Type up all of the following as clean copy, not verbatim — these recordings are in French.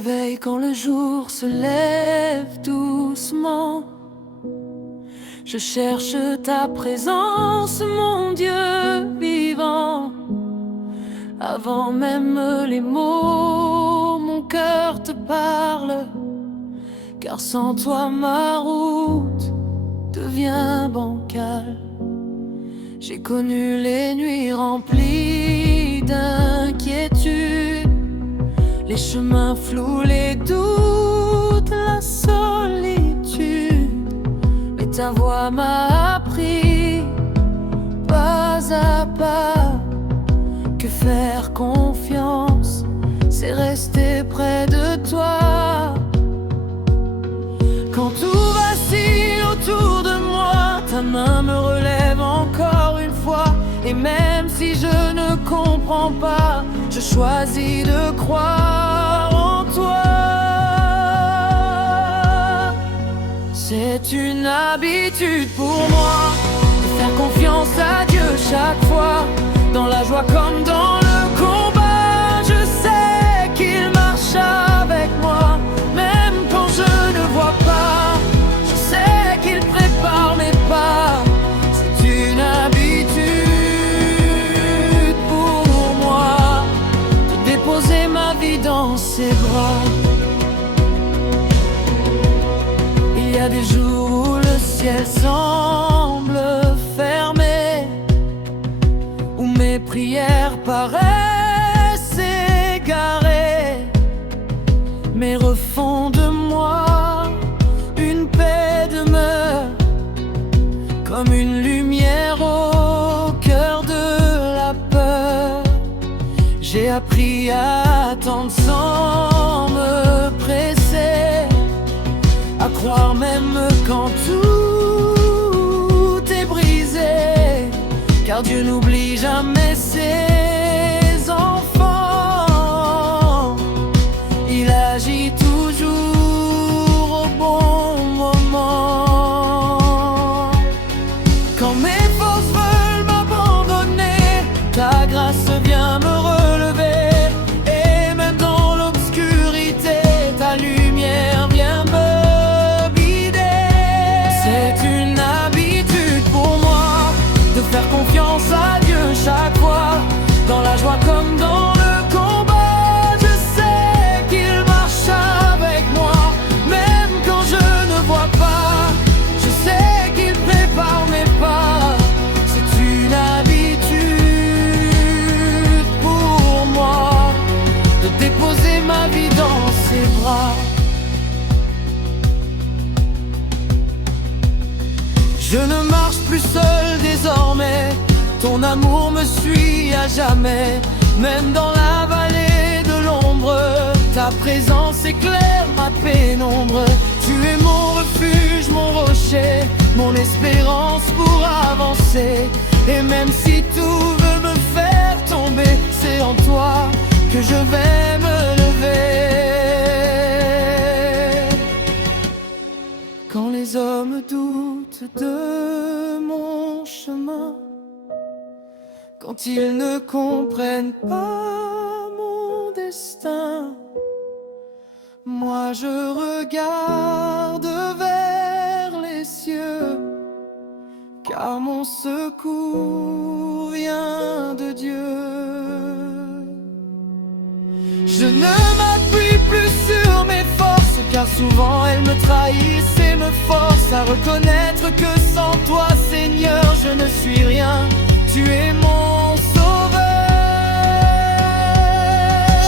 réveille quand le jour se lève doucement. Je cherche ta présence, mon Dieu vivant. Avant même les mots, mon cœur te parle. Car sans toi ma route devient bancale. J'ai connu les nuits remplies d'inquiétude, les chemins flous, les doutes, la solitude. Mais ta voix m'a appris, pas à pas, que faire confiance, c'est rester près de toi. Quand tout vacille autour de moi, ta main me relève encore une fois. Et même si je ne comprends pas, je choisis de croire en toi. C'est une habitude pour moi de faire confiance à Dieu chaque fois. Dans la joie comme dans le combat, je sais qu'il marche avec moi. Même quand je ne vois pas, je sais qu'il prépare mes pas. C'est une habitude pour moi de déposer ma vie dans ses bras. Il y a des jours où le ciel semble fermé, où mes prières paraissent égarées, mais refont de moi une paix demeure, comme une lumière au cœur de la peur. J'ai appris à attendre sans me presser, à croire même quand tout est brisé, car Dieu n'oublie jamais ses enfants. Il agit toujours au bon moment. Quand mes forces veulent m'abandonner, ta grâce vient me relever. Et même dans l'obscurité, ta lumière vient me guider. C'est une habitude pour moi de faire confiance à Dieu chaque fois. Dans la joie comme dans le combat, je sais qu'il marche avec moi. Même quand je ne vois pas, je sais qu'il prépare mes pas. C'est une habitude pour moi de déposer ma vie dans ses bras. Je ne marche plus seul désormais, ton amour me suit à jamais. Même dans la vallée de l'ombre, ta présence éclaire ma pénombre. Tu es mon refuge, mon rocher, mon espérance pour avancer. Et même si tout veut me faire tomber, c'est en toi que je vais me lever. Quand les hommes doutent de mon chemin, quand ils ne comprennent pas mon destin, moi je regarde vers les cieux, car mon secours vient de Dieu. Je ne m'appuie plus sur mes forces, car souvent elles me trahissent et me forcent à reconnaître que sans toi, Seigneur, je ne suis rien. Tu es mon sauveur.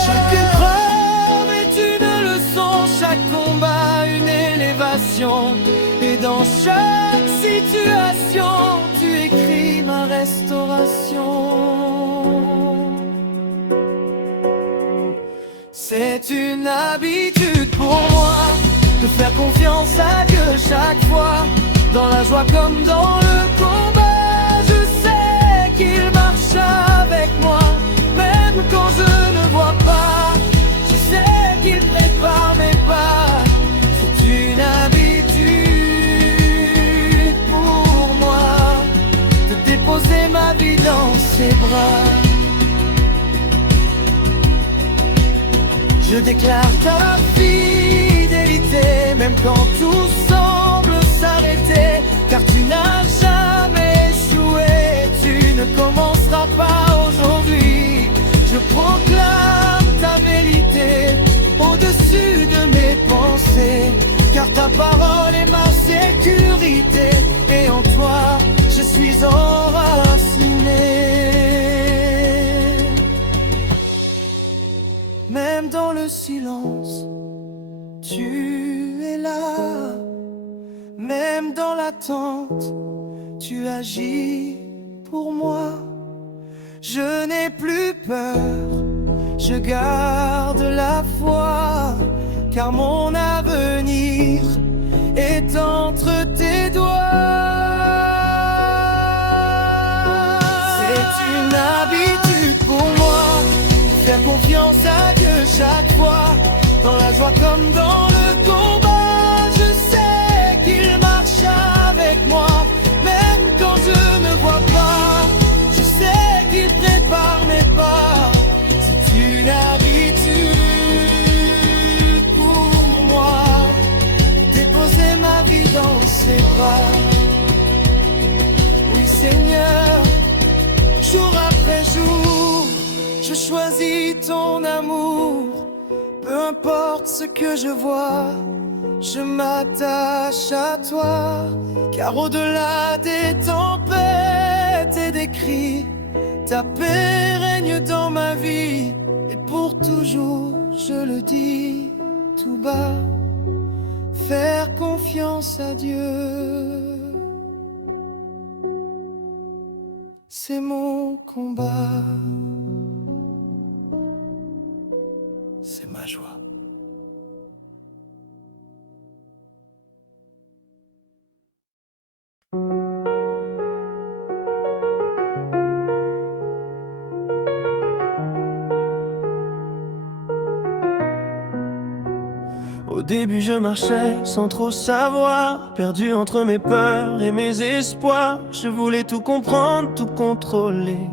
Chaque épreuve est une leçon, chaque combat une élévation. Et dans chaque situation, tu écris ma restauration. C'est une habitude pour moi de faire confiance à Dieu chaque fois. Dans la joie comme dans le combat, je sais qu'il marche avec moi. Même quand je ne vois pas, je sais qu'il prépare mes pas. C'est une habitude pour moi de déposer ma vie dans ses bras. Je déclare ta fidélité, même quand tout semble s'arrêter, car tu n'as jamais échoué, tu ne commenceras pas aujourd'hui. Je proclame ta vérité au-dessus de mes pensées, car ta parole est ma sécurité, et en toi je suis enraciné. Même dans le silence, tu es là. Même dans l'attente, tu agis pour moi. Je n'ai plus peur, je garde la foi, car mon avenir est entre tes doigts. C'est une habitude pour moi, faire confiance à Dieu chaque fois, dans la joie comme dans le combat. Je sais qu'il marche avec moi, même quand je ne vois pas. Je sais qu'il prépare mes pas. C'est une habitude pour moi, déposer ma vie dans ses bras. Oui Seigneur, jour après jour, je choisis ton amour. Peu importe ce que je vois, je m'attache à toi, car au-delà des tempêtes et des cris, ta paix règne dans ma vie, et pour toujours, je le dis tout bas, faire confiance à Dieu, c'est mon combat. C'est ma joie. Au début je marchais sans trop savoir, perdu entre mes peurs et mes espoirs. Je voulais tout comprendre, tout contrôler,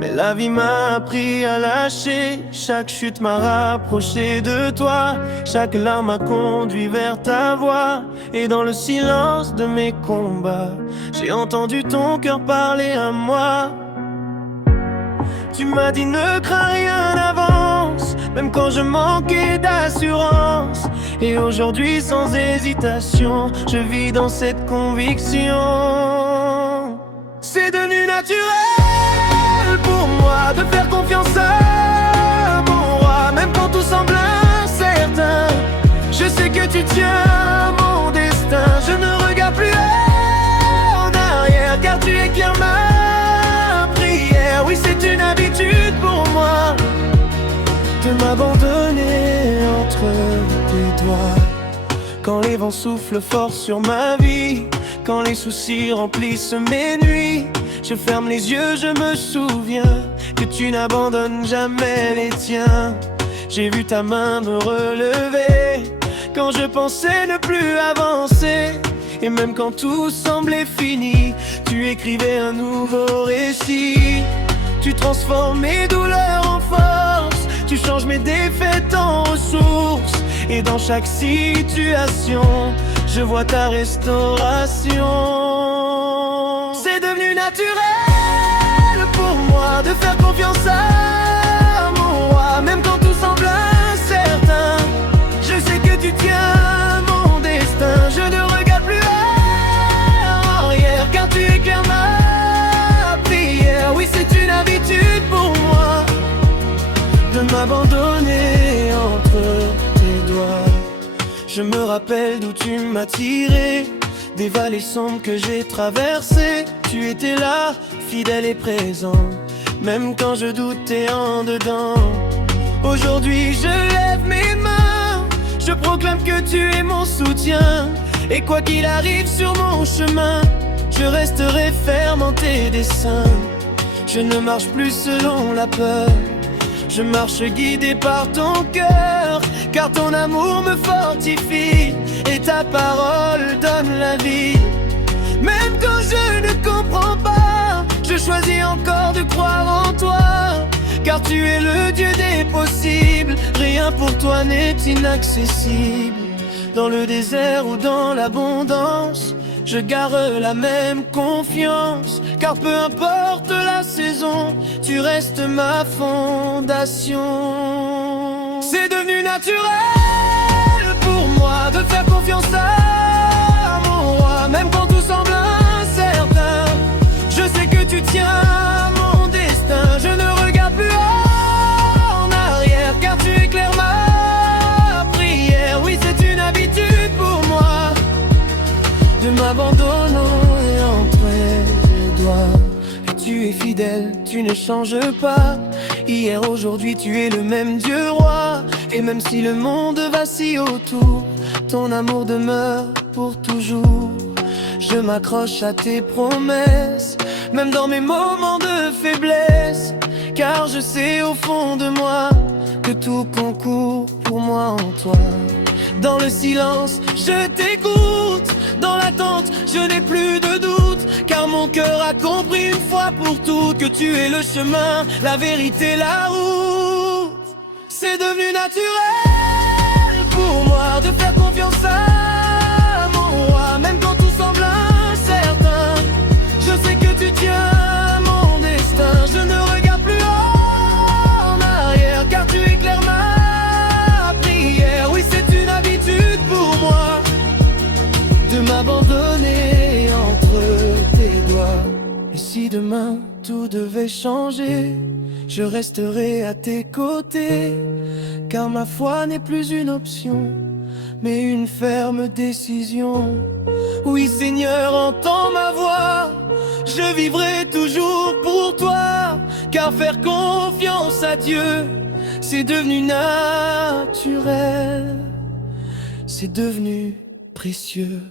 mais la vie m'a appris à lâcher. Chaque chute m'a rapproché de toi, chaque larme m'a conduit vers ta voix. Et dans le silence de mes combats, j'ai entendu ton cœur parler à moi. Tu m'as dit ne crains rien, avance, même quand je manquais d'assurance. Et aujourd'hui sans hésitation, je vis dans cette conviction. C'est devenu naturel pour moi de faire confiance à mon roi, même quand tout semble incertain. Je sais que tu tiens mon destin, je ne regarde plus en arrière, car tu éclaires ma prière. Oui, c'est une habitude pour moi de m'abandonner entre tes doigts. Quand les vents soufflent fort sur ma vie, quand les soucis remplissent mes nuits, je ferme les yeux, je me souviens que tu n'abandonnes jamais les tiens. J'ai vu ta main me relever quand je pensais ne plus avancer. Et même quand tout semblait fini, tu écrivais un nouveau récit. Tu transformes mes douleurs en force, tu changes mes défaites en ressources. Et dans chaque situation, je vois ta restauration. C'est devenu naturel pour moi de faire confiance à mon roi, même quand tout semble incertain. Je sais que tu tiens mon destin, je ne regarde plus en arrière, car tu éclaires ma prière. Oui, c'est une habitude pour moi de m'abandonner entre tes doigts. Je me rappelle d'où tu m'as tiré, des vallées sombres que j'ai traversées. Tu étais là, fidèle et présent, même quand je doutais en dedans. Aujourd'hui je lève mes mains, je proclame que tu es mon soutien. Et quoi qu'il arrive sur mon chemin, je resterai ferme en tes desseins. Je ne marche plus selon la peur, je marche guidé par ton cœur, car ton amour me fortifie et ta parole donne la vie. Même quand je ne comprends pas, je choisis encore de croire en toi, car tu es le Dieu des possibles, Rien pour toi n'est inaccessible. Dans le désert ou dans l'abondance, je garde la même confiance. Car peu importe la saison, tu restes ma fondation. C'est devenu naturel pour moi de faire confiance à mon roi. Même quand tout semble incertain, je sais que tu tiens mon destin. Je ne regarde plus en arrière, car tu éclaires ma prière. Oui, c'est une habitude pour moi de m'abandonner entre tes doigts. Et tu es fidèle, tu ne changes pas. Hier, aujourd'hui, tu es le même Dieu roi. Et même si le monde vacille autour, ton amour demeure pour toujours. Je m'accroche à tes promesses, même dans mes moments de faiblesse. Car je sais au fond de moi que tout concourt pour moi en toi. Dans le silence, je t'écoute. Dans l'attente, je n'ai plus de doute. Car mon cœur a compris une fois pour toutes que tu es le chemin, la vérité, la route. C'est devenu naturel pour moi de faire confiance à mon roi. Même quand tout semble incertain, je sais que tu tiens mon destin. Je ne regarde plus en arrière, car tu éclaires ma prière. Oui, c'est une habitude pour moi de m'abandonner entre tes doigts. Et si demain tout devait changer, je resterai à tes côtés. Car ma foi n'est plus une option, mais une ferme décision. Oui Seigneur, entends ma voix, je vivrai toujours pour toi. Car faire confiance à Dieu, c'est devenu naturel, c'est devenu précieux.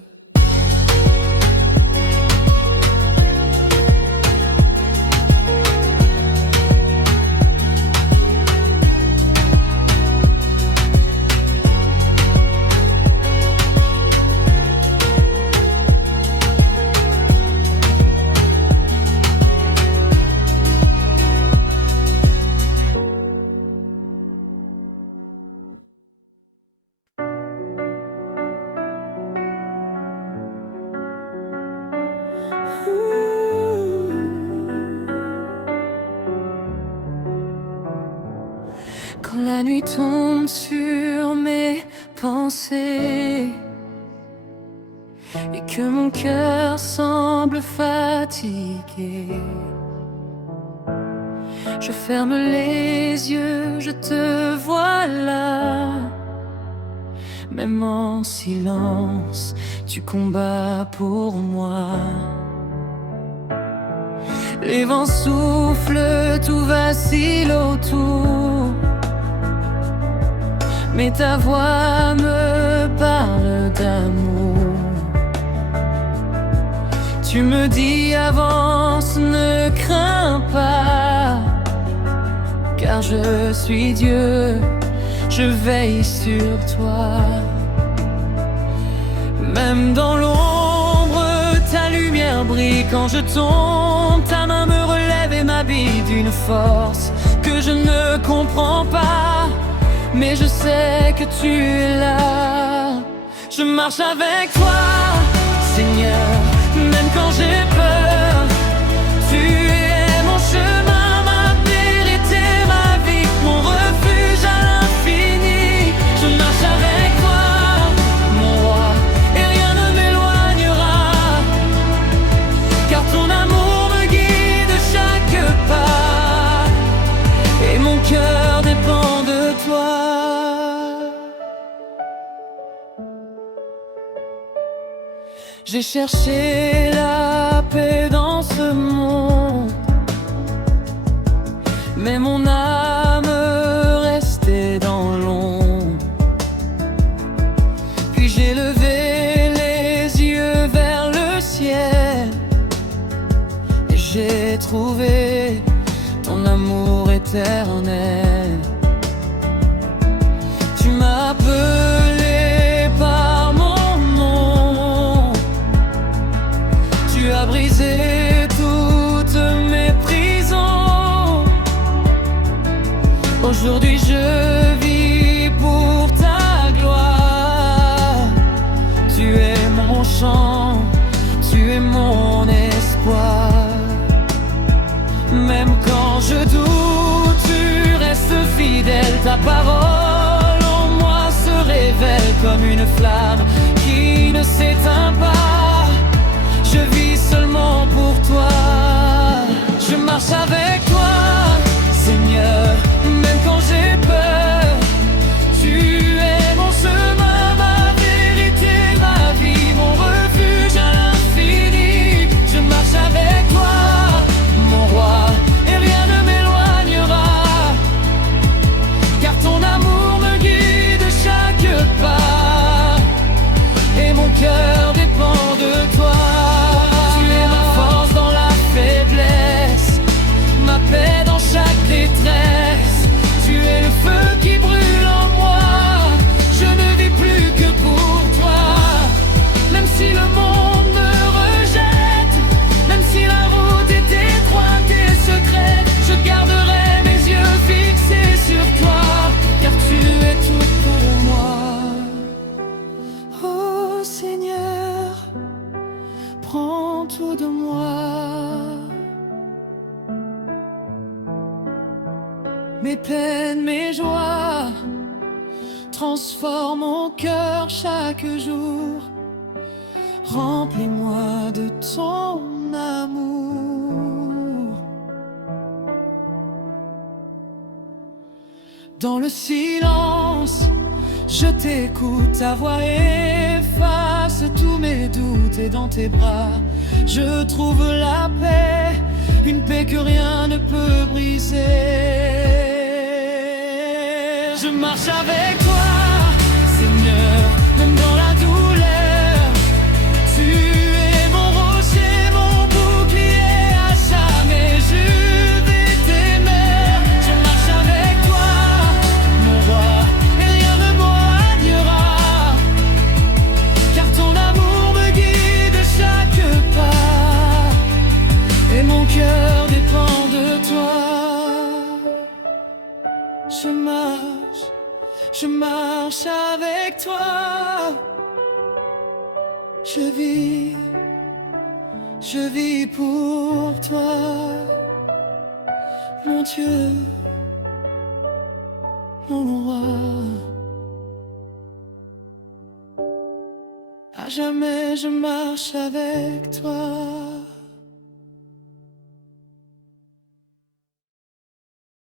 Quand la nuit tombe sur mes pensées et que mon cœur semble fatigué, je ferme les yeux, je te vois là. Même en silence, tu combats pour moi. Les vents soufflent, tout vacille autour, mais ta voix me parle d'amour. Tu me dis avance, ne crains pas, car je suis Dieu, je veille sur toi. Même dans l'ombre, ta lumière brille. Quand je tombe, ta main me relève et m'habille d'une force que je ne comprends pas. Mais je sais que tu es là. Je marche avec toi, Seigneur, même quand j'ai peur. Tu es mon chemin, ma vérité, ma vie, mon refuge à l'infini. Je marche avec toi, mon roi, et rien ne m'éloignera. Car ton amour me guide chaque pas, et mon cœur dépend de toi. J'ai cherché la paix dans ce monde, mais mon âme restait dans l'ombre. Puis j'ai levé les yeux vers le ciel, et j'ai trouvé ton amour éternel. Tu m'as appelé par mon nom, tu as brisé toutes mes prisons. Aujourd'hui je vis Ta parole en moi se révèle comme une flamme qui ne s'éteint pas. Je vis seulement pour toi. Je marche avec toi, Seigneur, même quand j'ai peur. Tu es mon chemin, ma vérité, ma vie, mon refuge à l'infini. Je marche avec toi, mon roi, et rien ne m'éloignera. Car ton amour me guide chaque pas, et mon cœur dépend de toi. Tu es ma force dans la faiblesse, ma paix dans chaque détresse. Tu es le feu qui brûle en moi, je ne vis plus que pour toi. Même si le monde me rejette, même si la route est étroite et secrète, je garderai mes yeux fixés sur toi, car tu es tout pour moi. Oh Seigneur, prends tout de moi. Mes peines, mes joies, transforme mon cœur chaque jour. Remplis-moi de ton amour. Dans le silence, je t'écoute, ta voix efface tous mes doutes, et dans tes bras, je trouve la paix, une paix que rien ne peut briser. Je marche avec toi, Seigneur, même dans la douleur. Tu es mon rocher, mon bouclier, à jamais je vais t'aimer. Je marche avec toi, mon roi, et rien ne m'éloignera. Car ton amour me guide chaque pas, et mon cœur dépend de toi. Je marche avec toi. Je vis pour toi. Mon Dieu, mon roi. À jamais je marche avec toi.